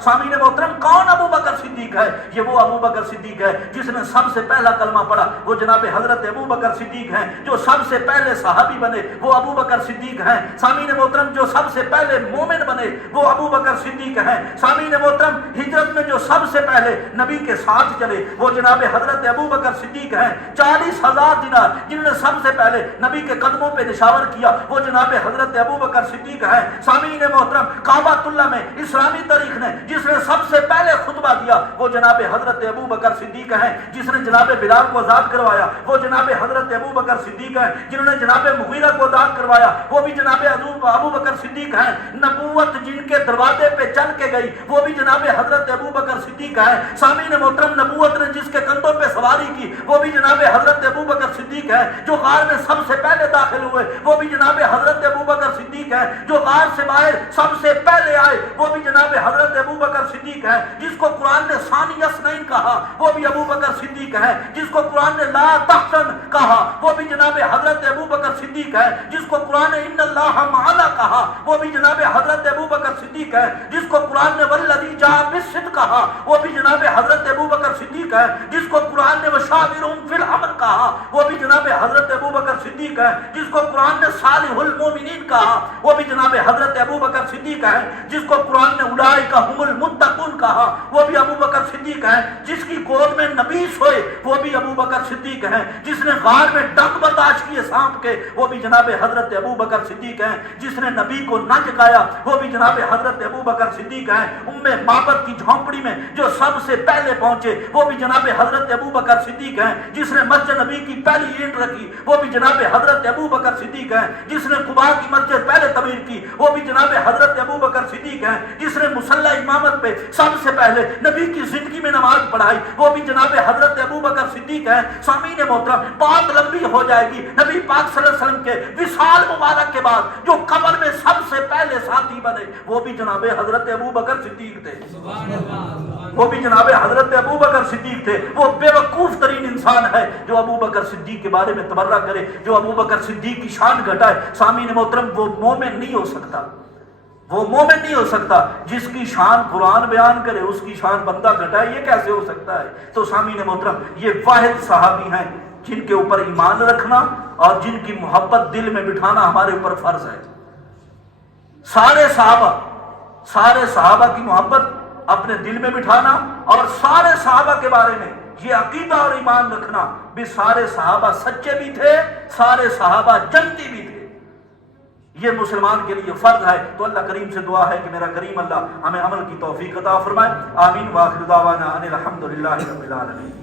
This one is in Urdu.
سامعین محترم کون ابو بکر صدیق ہے؟ یہ وہ ابو بکر صدیق ہے جس نے سب سے پہلا کلمہ پڑھا، وہ جناب حضرت ابو بکر صدیق ہیں۔ جو سب سے پہلے صحابی بنے وہ ابو بکر صدیق ہیں۔ سامعین محترم جو سب سے پہلے مومن بنے وہ ابو بکر صدیق ہیں۔ سامعین محترم ہجرت میں جو سب سے پہلے نبی کے ساتھ چلے وہ جناب حضرت ابو بکر صدیق ہیں۔ 40,000 دینار جنہوں نے سب سے پہلے نبی کے قدموں پہ نشاور کیا وہ جناب حضرت ابو بکر صدیق ہیں۔ سامعین محترم کعبۃ اللہ میں اسلامی تاریخ جس نے سب سے پہلے خطبہ دیا وہ جناب حضرت ابو بکر صدیق ہیں۔ جس نے جناب بلال کو آزاد کروایا وہ جناب حضرت ابو بکر صدیق ہیں۔ جنہوں نے جناب مغیرہ کو آزاد کروایا وہ بھی جناب ابو بکر صدیق ہیں۔ نبوت جن کے دروازے پہ چل کے گئی وہ بھی جناب حضرت ابو بکر صدیق ہیں۔ سامعین محترم نبوت نے جس کے کندھوں پہ سواری کی وہ بھی جناب حضرت ابو بکر صدیق ہیں۔ جو غار میں سب سے پہلے داخل ہوئے وہ بھی جناب حضرت ابو بکر صدیق ہیں۔ جو غار سے باہر سب سے پہلے آئے وہ بھی جناب حضرت ابو بکر صدیق ہے۔ جس کو قرآن نے ثانی اثنین کہا وہ بھی ابو بکر صدیق ہے۔ جس کو قرآن نے لا تحزن کہا وہ بھی جناب حضرت ابو بکر صدیق ہے۔ جس کو قرآن نے ان اللہ معنا کہا وہ بھی جناب حضرت ابو بکر صدیق ہے۔ جس کو قرآن نے والذی جاء بالصدق کہا وہ بھی جناب حضرت ابو بکر صدیق ہے۔ جس کو قرآن نے وشاورہم فی الامر کہا وہ بھی جناب حضرت ابو بکر صدیق ہے۔ جس کو قرآن نے صالح المومنین کہا وہ بھی جناب حضرت ابو بکر صدیق ہے۔ جس کو قرآن نے اولئک هم المتقون کہا وہ بھی ابو بکر صدیق ہے۔ جس کی گود میں نبی سوئے وہ بھی ابو بکر صدیق ہے۔ جس نے غار میں ڈنگ برداشت کیے سانپ کے وہ بھی جناب حضرت ابو بکر صدیق ہے۔ جس نے نبی کو نہ جگایا وہ بھی جناب حضرت ابو بکر صدیق ہے۔ معبد کی جھونپڑی میں جو سب سے پہلے پہنچے وہ بھی جناب حضرت ابو بکر صدیق ہے۔ جس نے مسجد نبی کی پہلی اینٹ رکھی وہ بھی جناب حضرت ابو بکر صدیق ہے۔ جس نے قباء کی مسجد پہلے تعمیر کی وہ بھی جناب حضرت ابو بکر صدیق ہے۔ جس نے مصلی امامت پہ سب سے پہلے نبی کی زندگی میں نماز پڑھائی وہ بھی جناب حضرت ابو بکر صدیق ہے۔ سامعین محترم بات لمبی ہو جائے گی۔ نبی پاک صلی اللہ علیہ وسلم کے وصال مبارک کے بعد جو قبر میں سب سے پہلے ساتھی بنے وہ بھی جناب حضرت ابو بکر صدیق تھے۔ وہ بھی جناب حضرت ابو بکر صدیق تھے۔ وہ بے وقوف ترین انسان ہے جو ابو بکر صدیق کے بارے میں تبرہ کرے، جو ابو بکر صدیق کی شان گھٹائے۔ سامعین محترم وہ مومن نہیں ہو سکتا، وہ مومن نہیں ہو سکتا جس کی شان قرآن بیان کرے اس کی شان بندہ گھٹائے، یہ کیسے ہو سکتا ہے؟ تو سامعین محترم یہ واحد صحابی ہیں جن کے اوپر ایمان رکھنا اور جن کی محبت دل میں بٹھانا ہمارے اوپر فرض ہے۔ سارے صحابہ کی محبت اپنے دل میں بٹھانا اور سارے صحابہ کے بارے میں یہ عقیدہ اور ایمان رکھنا بھی سارے صحابہ سچے بھی تھے، سارے صحابہ جنتی بھی تھے، یہ مسلمان کے لیے فرض ہے۔ تو اللہ کریم سے دعا ہے کہ میرا کریم اللہ ہمیں عمل کی توفیق عطا فرمائے۔ آمین۔ وآخر دعوانا ان الحمد للہ رب العالمین۔